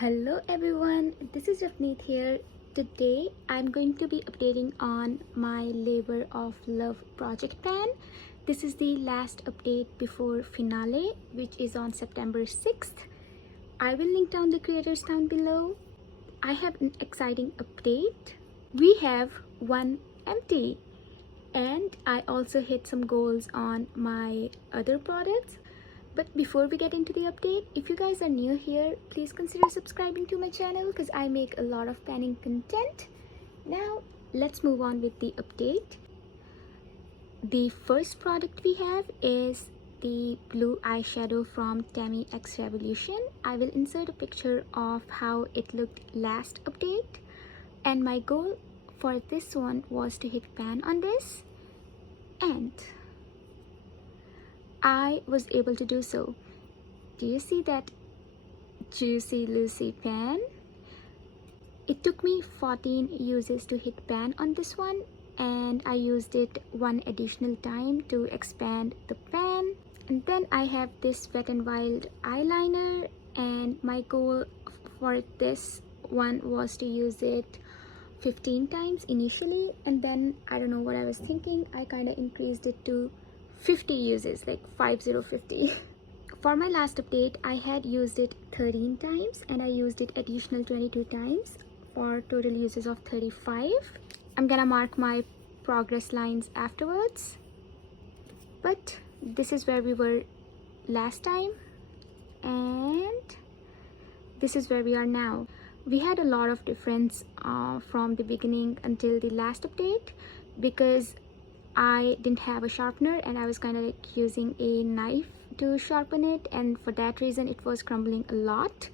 Hello everyone, this is Joanita here. Today I'm going to be updating on my Labor of Love project pan. This is the last update before finale, which is on September 6th. I will link down the creators down below. I have an exciting update. We have one empty, and I also hit some goals on my other products. But before we get into the update, if you guys are new here, please consider subscribing to my channel because I make a lot of panning content. Now, let's move on with the update. The first product we have is the blue eyeshadow from Tammy X Revolution. I will insert a picture of how it looked last update. And my goal for this one was to hit pan on this. And I was able to do so. Do you see that juicy Luci pan? It took me 14 uses to hit pan on this one, and I used it one additional time to expand the pan. And then I have this Wet n Wild eyeliner, and my goal for this one was to use it 15 times initially, and then I don't know what I was thinking, I kind of increased it to 50 uses, like 50. For my last update, I had used it 13 times and I used it additional 22 times for total uses of 35. I'm gonna mark my progress lines afterwards. But this is where we were last time, and this is where we are now. We had a lot of difference from the beginning until the last update because I didn't have a sharpener and I was kind of like using a knife to sharpen it, and for that reason it was crumbling a lot.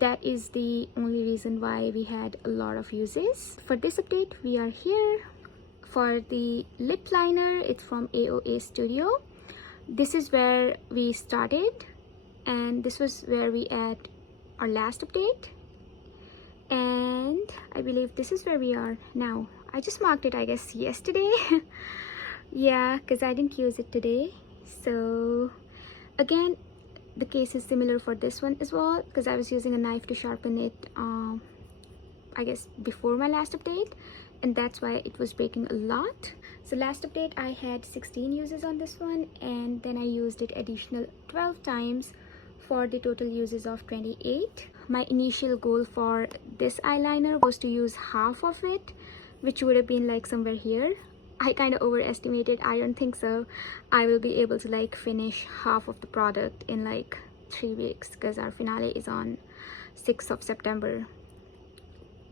That is the only reason why we had a lot of uses. For this update, we are here. For the lip liner, it's from AOA Studio. This is where we started, and this was where we had our last update, and I believe this is where we are now. I just marked it, I guess, yesterday. Yeah, because I didn't use it today. So again, the case is similar for this one as well, because I was using a knife to sharpen it I guess before my last update, and that's why it was breaking a lot. So last update I had 16 uses on this one, and then I used it additional 12 times for the total uses of 28. My initial goal for this eyeliner was to use half of it, which would have been like somewhere here. I kind of overestimated. I don't think so I will be able to like finish half of the product in like 3 weeks because our finale is on 6th of September.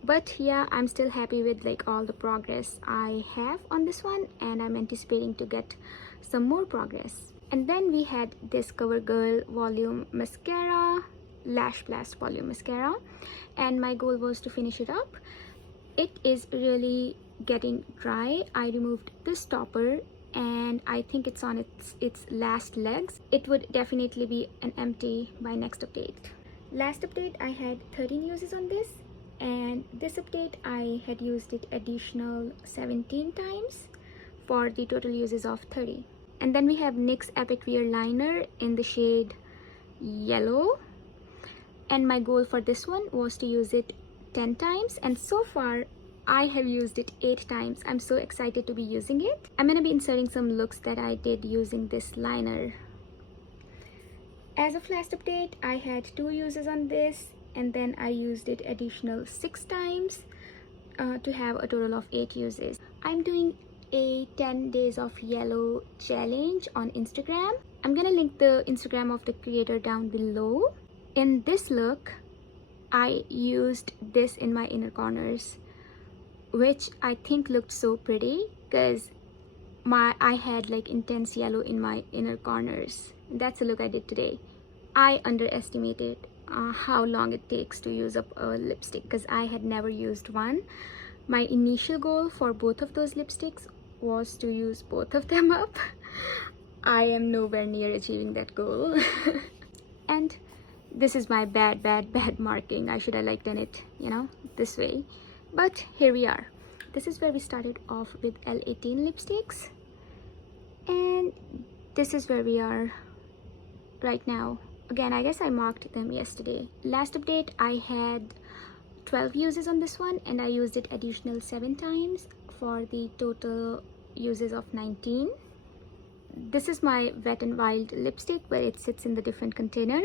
But yeah, I'm still happy with like all the progress I have on this one, and I'm anticipating to get some more progress. And then we had this CoverGirl Volume Mascara, Lash Blast Volume Mascara, and my goal was to finish it up. It is really getting dry. I removed this topper and I think it's on its last legs. It would definitely be an empty by next update. Last update I had 13 uses on this, and this update I had used it additional 17 times for the total uses of 30. And then we have NYX Epic Wear Liner in the shade Yellow, and my goal for this one was to use it 10 times, and so far I have used it 8 times. I'm so excited to be using it. I'm gonna be inserting some looks that I did using this liner. As of last update, I had 2 uses on this, and then I used it additional 6 times to have a total of 8 uses. I'm doing a 10 days of yellow challenge on Instagram. I'm gonna link the Instagram of the creator down below. In this look, I used this in my inner corners, which I think looked so pretty because I had like intense yellow in my inner corners. That's the look I did today. I underestimated how long it takes to use up a lipstick because I had never used one. My initial goal for both of those lipsticks was to use both of them up. I am nowhere near achieving that goal. And this is my bad marking. I should have like done it, you know, this way. But here we are. This is where we started off with L18 lipsticks, and this is where we are right now again, I guess I marked them yesterday. Last update I had 12 uses on this one, and I used it additional 7 times for the total uses of 19. This is my Wet n Wild lipstick, where it sits in the different container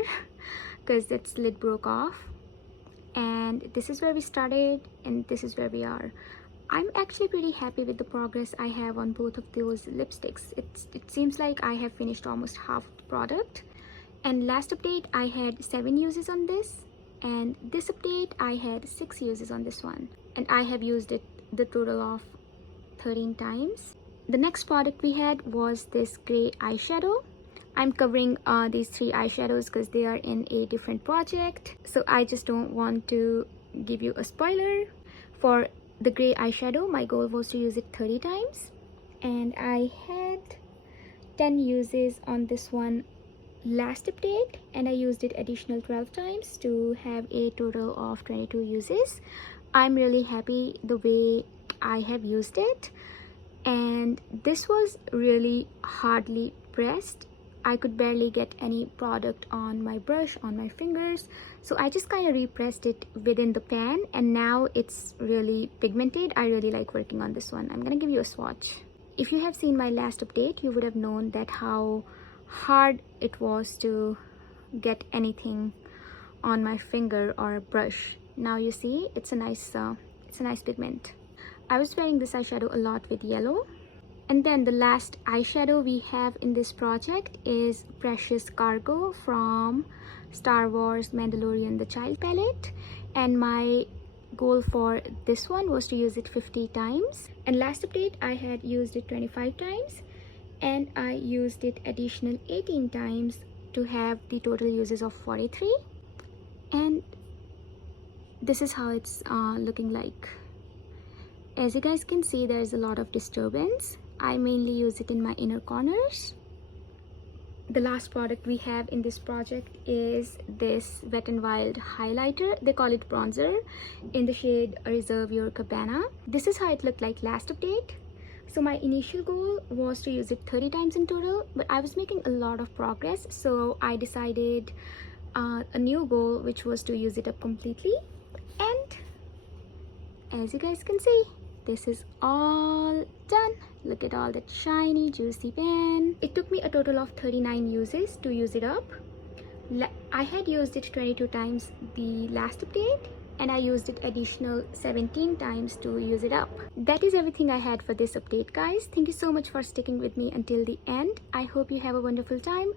because its lid broke off. And this is where we started, and this is where we are. I'm actually pretty happy with the progress I have on both of those lipsticks. It seems like I have finished almost half the product. And last update I had 7 uses on this, and this update I had 6 uses on this one, and I have used it the total of 13 times. The next product we had was this gray eyeshadow. I'm covering these 3 eyeshadows because they are in a different project, so I just don't want to give you a spoiler. For the gray eyeshadow, my goal was to use it 30 times, and I had 10 uses on this one last update, and I used it additional 12 times to have a total of 22 uses. I'm really happy the way I have used it, and this was really hardly pressed. I could barely get any product on my brush, on my fingers, so I just kind of repressed it within the pan, and now it's really pigmented. I really like working on this one. I'm gonna give you a swatch. If you have seen my last update, you would have known that how hard it was to get anything on my finger or brush. Now you see it's a nice pigment. I was wearing this eyeshadow a lot with yellow. And then the last eyeshadow we have in this project is Precious Cargo from Star Wars Mandalorian the Child palette, and my goal for this one was to use it 50 times, and last update I had used it 25 times, and I used it additional 18 times to have the total uses of 43. And this is how it's looking like. As you guys can see, there's a lot of disturbance. I mainly use it in my inner corners. The last product we have in this project is this Wet n Wild highlighter. They call it bronzer, in the shade Reserve Your Cabana. This is how it looked like last update. So my initial goal was to use it 30 times in total, but I was making a lot of progress, so I decided a new goal, which was to use it up completely. And as you guys can see, this is all done. Look at all that shiny, juicy pan. It took me a total of 39 uses to use it up. I had used it 22 times the last update, and I used it additional 17 times to use it up. That is everything I had for this update, guys. Thank you so much for sticking with me until the end. I hope you have a wonderful time.